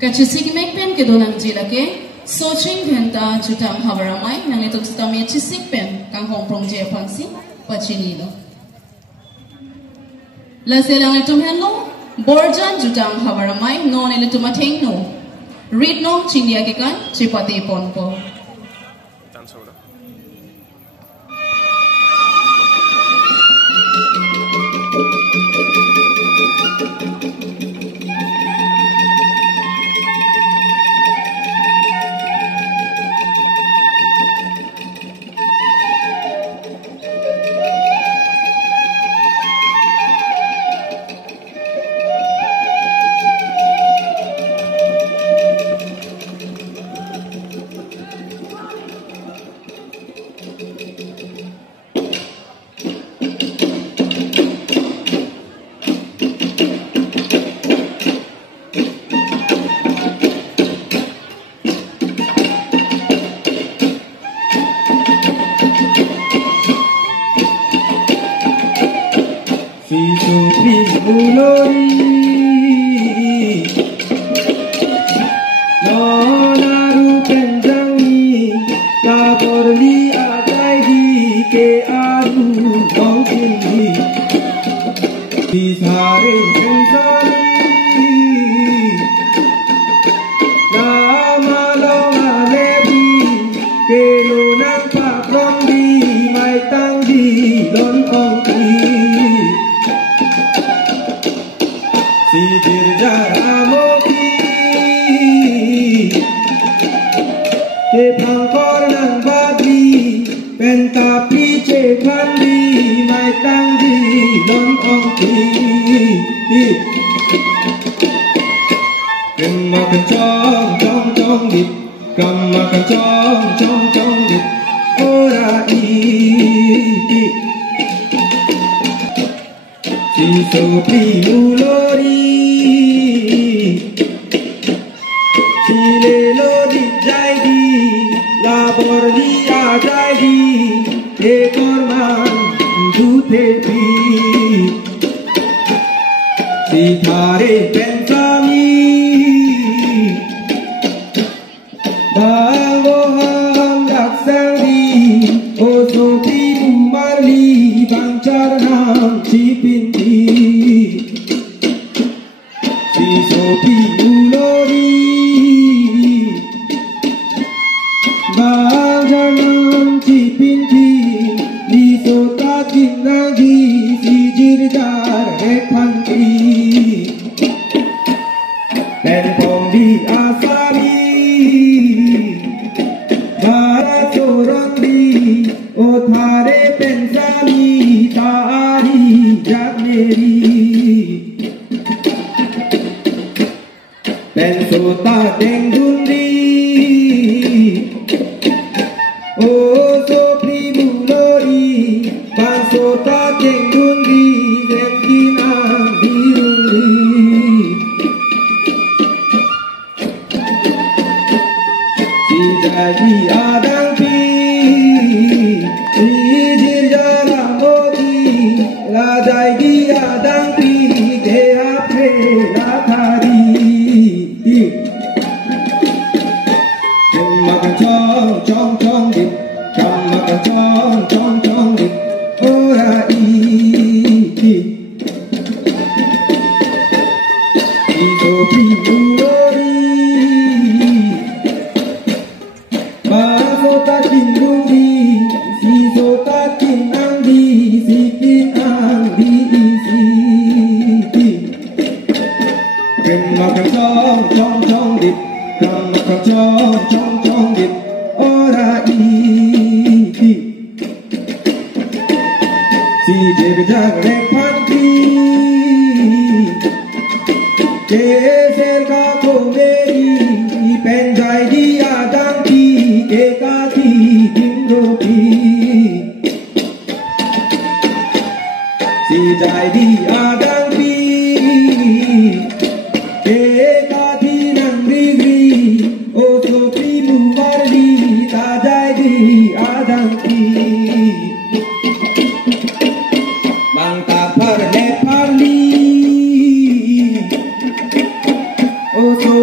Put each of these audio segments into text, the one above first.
Kachisig make pen ke donang jilake searching venta jutang havaramai nang itu stami chisig pen kang hongprong je pangsi pachinilo. La selang itu hello borjan jutang havaramai non itu mateng no read no chindia ke kan chipati ponpo.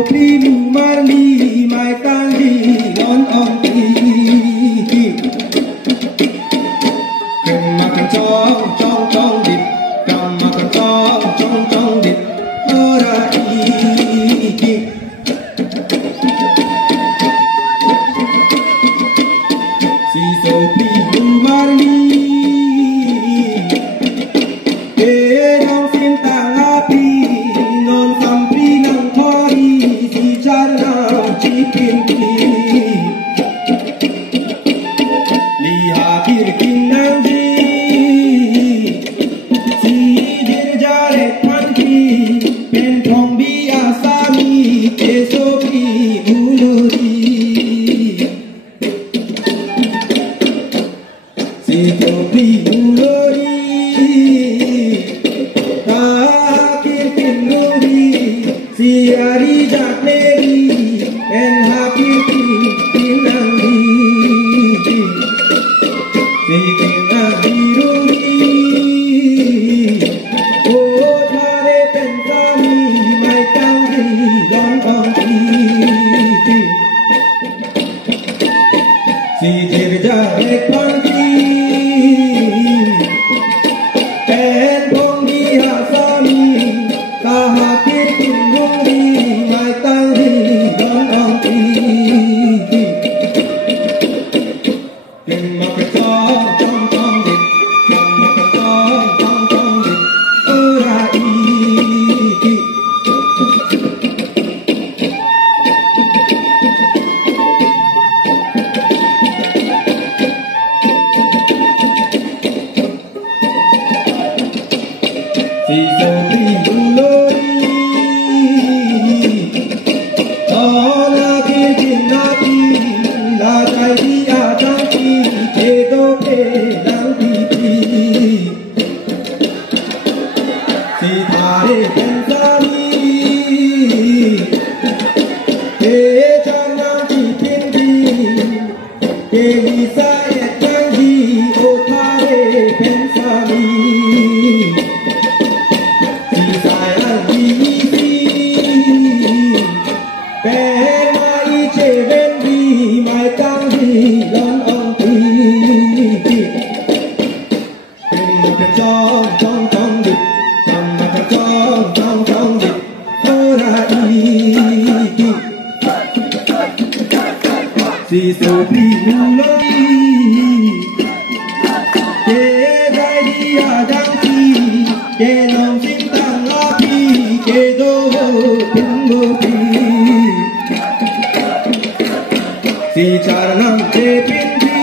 primu marli mai tanggi non onti makan cong dit makan cong dit ora iki si so primu marli non sinta api non sampri nang thori si charna chipinti liha kirkin nang ji si dirjare phanti pen thong bi asami kesopi uluri si topi uluri Siari jatleri en hakiki tinangi Sitinagiruri O thare pensami mai tangi long onti Si dirja ekpanti en pongi asami kahakir tinuri mai tangi long onti Makan dit makan cong dit ora iki si sori ulori ona kirkinati la jai dia janti kedo ke danti si thare pensami ke charna ki pindi ke visa etangi o thare pensami Si sopi mulai ke dai dia janti ke nom sintang api ke do pingopi si charnam ke pindi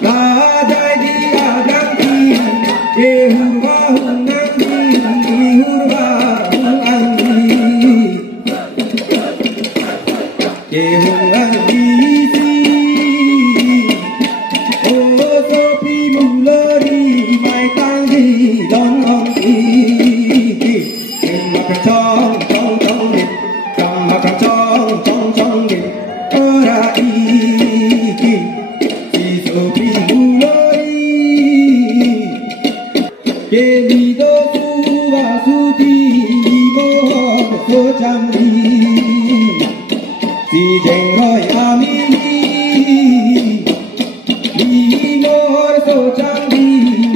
la dai dia janti ke hurwa hunangi hurwa hunangi ke hunangi si o sopi mulari mai tangi don onti makan cong dit makan cong dit ora iki si sopi mulari ke lido suwa suti mo so chamri si jeng roi ami ni mor so chamri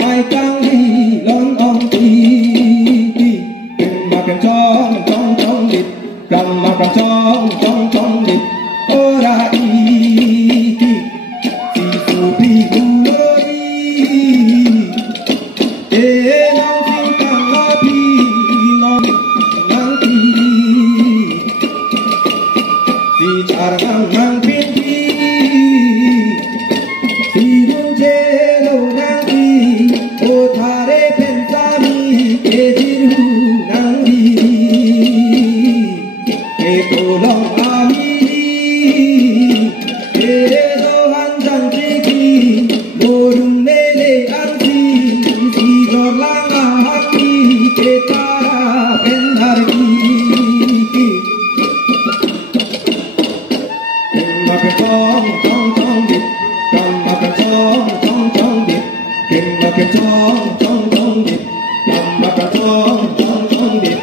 mai tangi long onti makan cong dit makan cong dit ora iki si sopi mulari nang sintang api nang nanti si charnam nang pindi si runjelo nanti o thare pensami ke jiru nangi ke kolong ami ke dohan janjiki borun nele anti si dorlang hati ke tara penhargi makan cong dit makan cong dit makan cong dit makan cong dit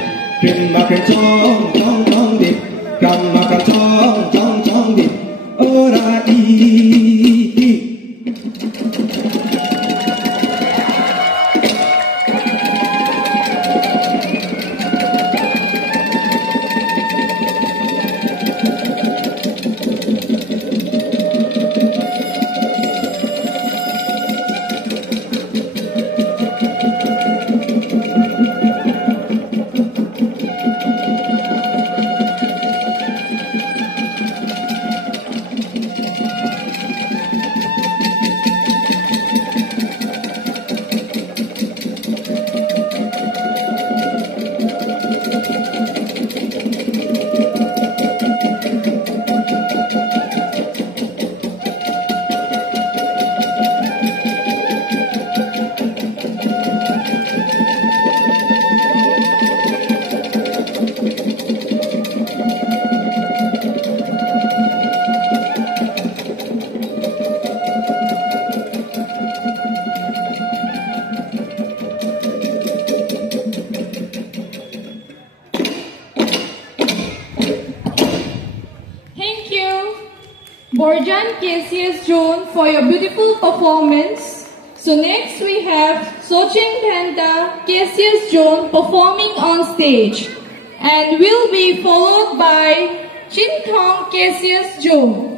makan chong chong chong dit, kamaka chong chong chong dit, ora i. Borjan Cassius John for your beautiful performance. So next we have Soching Dhenta Cassius John performing on stage and will be followed by Chin Thong Cassius John.